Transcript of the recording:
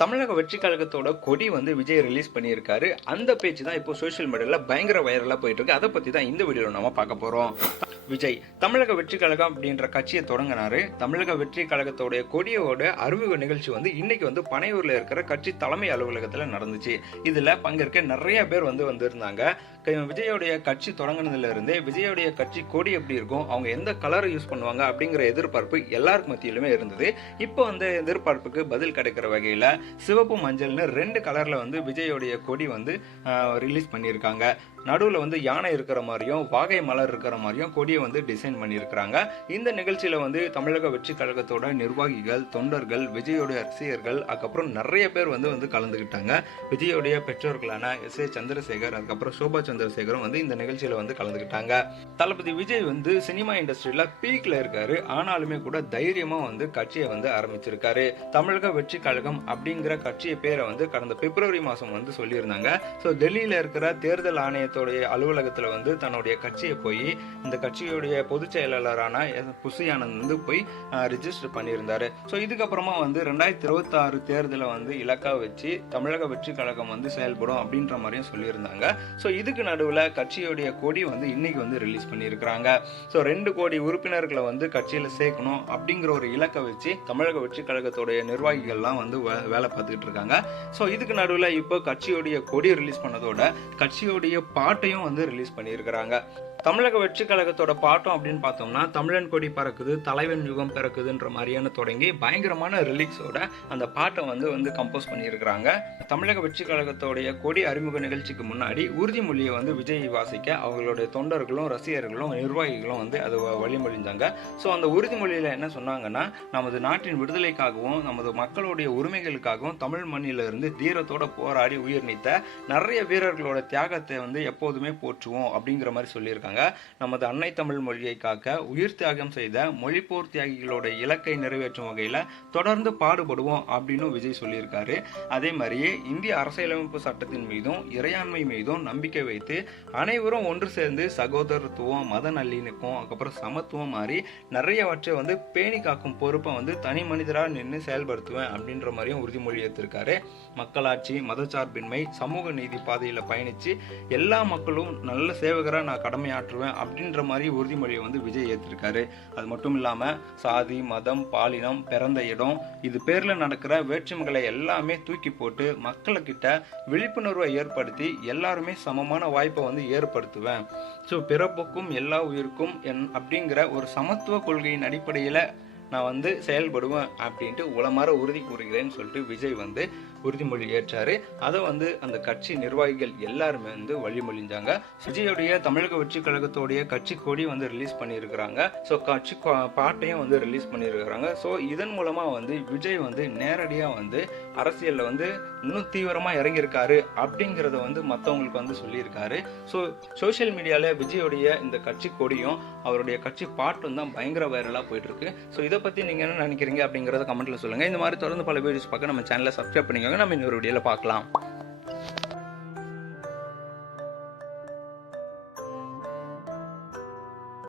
தமிழக வெற்றி கழகத்தோட கொடி வந்து விஜய் ரிலீஸ் பண்ணியிருக்காரு. அந்த பேச்சு தான் இப்போ சோஷியல் மீடியால பயங்கர வைரலா போயிட்டு இருக்கு. அதை பத்தி தான் இந்த வீடியோல நம்ம பார்க்க போறோம். விஜய் தமிழக வெற்றி கழகம் அப்படின்ற கட்சியை தொடங்கினாரு. தமிழக வெற்றி கழகத்தோட கொடியோட அறிமுக நிகழ்ச்சி வந்து இன்னைக்கு வந்து பனையூர்ல இருக்கிற கட்சி தலைமை அலுவலகத்துல நடந்துச்சு. இதுல பங்கேற்க நிறைய பேர் வந்திருந்தாங்க. விஜயோடைய கட்சி தொடங்கினதுல இருந்தே விஜயோடைய கட்சி கொடி எப்படி இருக்கும், அவங்க எந்த கலரை யூஸ் பண்ணுவாங்க அப்படிங்கிற எதிர்பார்ப்பு எல்லாருக்கு மத்தியிலுமே இருந்தது. இப்போ அந்த எதிர்பார்ப்புக்கு பதில் கிடைக்கிற வகையில சிவப்பு மஞ்சள்னு 2 கலர்ல வந்து விஜயோடைய கொடி வந்து ரிலீஸ் பண்ணியிருக்காங்க. நடுவில் வந்து யானை இருக்கிற மாதிரியும் வாகை மலர் இருக்கிற மாதிரியும் கொடியை வந்து டிசைன் பண்ணியிருக்கிறாங்க. இந்த நிகழ்ச்சியில வந்து தமிழக வெற்றி கழகத்தோட நிர்வாகிகள், தொண்டர்கள், விஜயோடைய ரசிகர்கள், அதுக்கப்புறம் நிறைய பேர் வந்து கலந்துக்கிட்டாங்க. விஜயோடைய பெற்றோர்களான S.A. சந்திரசேகர், அதுக்கப்புறம் சோபா சந்திரசேகரும் வந்து இந்த நிகழ்ச்சியில வந்து கலந்துக்கிட்டாங்க. தளபதி விஜய் வந்து சினிமா இண்டஸ்ட்ரியில பீக்ல இருக்காரு. ஆனாலுமே கூட தைரியமா வந்து கட்சியை வந்து ஆரம்பிச்சிருக்காரு. தமிழக வெற்றி கழகம் அப்படிங்கிற கட்சியை பேரை வந்து கடந்த பிப்ரவரி மாசம் வந்து சொல்லியிருந்தாங்க. ஸோ டெல்லியில இருக்கிற தேர்தல் ஆணையத்தோடைய அலுவலகத்துல வந்து தன்னுடைய கட்சியை போய் இந்த கட்சியுடைய பொதுச் செயலாளரான புசி ஆனந்த் வந்து போய் ரிஜிஸ்டர் பண்ணியிருந்தாரு. ஸோ இதுக்கப்புறமா வந்து 2026 தேர்தலை வந்து இலக்கா வச்சு தமிழக வெற்றி கழகம் வந்து செயல்படும் அப்படின்ற மாதிரியும் சொல்லியிருந்தாங்க. ஸோ இதுக்கு நடுவில் கட்சியுடைய கொடி வந்து இன்னைக்கு வந்து ரிலீஸ் பண்ணியிருக்கிறாங்க. ஸோ 2 கோடி உறுப்பினர்களை வந்து கட்சியில சேர்க்கணும் அப்படிங்கிற ஒரு இலக்கை வச்சு தமிழக வெற்றி கழகத்தோடைய நிர்வாகிகள்லாம் வந்து வேலை பார்த்துக்கிட்டு இருக்காங்க. ஸோ இதுக்கு நடுவில் இப்போ கட்சியுடைய கொடி ரிலீஸ் பண்ணதோட கட்சியுடைய பாட்டையும் வந்து ரிலீஸ் பண்ணியிருக்கிறாங்க. தமிழக வெற்றி கழகத்தோட பாட்டம் அப்படின்னு பார்த்தோம்னா தமிழன் கொடி பறக்குது, தலைவன் யுகம் பிறக்குதுன்ற மாதிரியான தொடங்கி பயங்கரமான ரிலீக்ஸோட அந்த பாட்டை வந்து கம்போஸ் பண்ணியிருக்கிறாங்க. தமிழக வெற்றி கழகத்தோடைய கொடி அறிமுக நிகழ்ச்சிக்கு முன்னாடி உறுதிமொழியை வந்து விஜய் வாசிக்க அவங்களுடைய தொண்டர்களும் ரசிகர்களும் நிர்வாகிகளும் வந்து அது வழிமொழிந்தாங்க. ஸோ அந்த உறுதிமொழியில என்ன சொன்னாங்கன்னா, நமது நாட்டின் விடுதலைக்காகவும் நமது மக்களுடைய உரிமைகளுக்காகவும் தமிழ் மண்ணில இருந்து தீரத்தோட போராடி உயிர் நீத்த நிறைய வீரர்களோட தியாகத்தை வந்து எப்போதுமே போற்றுவோம் அப்படிங்கிற மாதிரி சொல்லியிருக்காங்க. நமது அன்னை தமிழ் மொழியை காக்க உயிர் தியாகம் செய்த மொழிப்போர் தியாகிகளோட இலக்கை நிறைவேற்றும் வகையில தொடர்ந்து பாடுபடுவோம் அப்படின்னு விஜய் சொல்லியிருக்காரு. அதே மாதிரியே இந்திய அரசியலமைப்பு சட்டத்தின் மீதும் இறையாண்மை மீதும் நம்பிக்கை வைத்து அனைவரும் ஒன்று சேர்ந்து சகோதரத்துவம், மத நல்லிணக்கம், அதுக்கப்புறம் சமத்துவம் மாதிரி நிறையவற்றை வந்து பேணி காக்கும் பொறுப்பை வந்து தனி மனிதராக நின்று செயல்படுத்துவேன் அப்படின்ற மாதிரியும் உறுதிமொழி ஏற்றிருக்காரு. மக்களாட்சி, மதச்சார்பின்மை, சமூக நீதி பாதையில பயணிச்சு எல்லா மக்களும் நல்ல சேவகரா நான் கடமையாற்றுவேன் அப்படின்ற மாதிரி உறுதிமொழியை வந்து விஜய் ஏற்றிருக்காரு. அது மட்டும் இல்லாம சாதி, மதம், பாலினம், பிறந்த இடம் இது பேர்ல நடக்கிற வேற்றுமைகளை எல்லாமே தூக்கி போட்டு மக்களுக்கிட்ட விழிப்புணர்வை ஏற்படுத்தி எல்லாருமே சமமான வாய்ப்பை வந்து ஏற்படுத்துவேன். ஸோ பிறப்புக்கும் எல்லா உயிருக்கும் அப்படிங்கிற ஒரு சமத்துவ கொள்கையின் அடிப்படையில நான் வந்து செயல்படுவேன் அப்படின்ட்டு உளமாற உறுதி கூறுகிறேன்னு சொல்லிட்டு விஜய் வந்து உறுதிமொழி ஏற்றாரு. அதை வந்து அந்த கட்சி நிர்வாகிகள் எல்லாருமே வந்து வழிமொழிஞ்சாங்க. விஜயோடைய தமிழக வெற்றி கழகத்தோடைய கட்சி கொடி வந்து ரிலீஸ் பண்ணியிருக்கிறாங்க. ஸோ கட்சி பாட்டையும் வந்து ரிலீஸ் பண்ணியிருக்கிறாங்க. ஸோ இதன் மூலமா வந்து விஜய் வந்து நேரடியா வந்து அரசியல்ல வந்து இன்னும் தீவிரமா இறங்கியிருக்காரு அப்படிங்கிறத வந்து மற்றவங்களுக்கு வந்து சொல்லியிருக்காரு. ஸோ சோசியல் மீடியால விஜயோடைய இந்த கட்சி கொடியும் அவருடைய கட்சி பாட்டும் தான் பயங்கர வைரலா போயிட்டு இருக்கு. ஸோ இதை பத்தி நீங்க என்ன நினைக்கிறீங்க அப்படிங்கறத கமெண்ட்ல சொல்லுங்க. இந்த மாதிரி தொடர்ந்து பல வீடியோஸ் பார்க்க நம்ம சேனலை சப்ஸ்கிரைப் பண்ணிக்கோங்க. நம்ம இன்னொரு வீடியோல பார்க்கலாம்.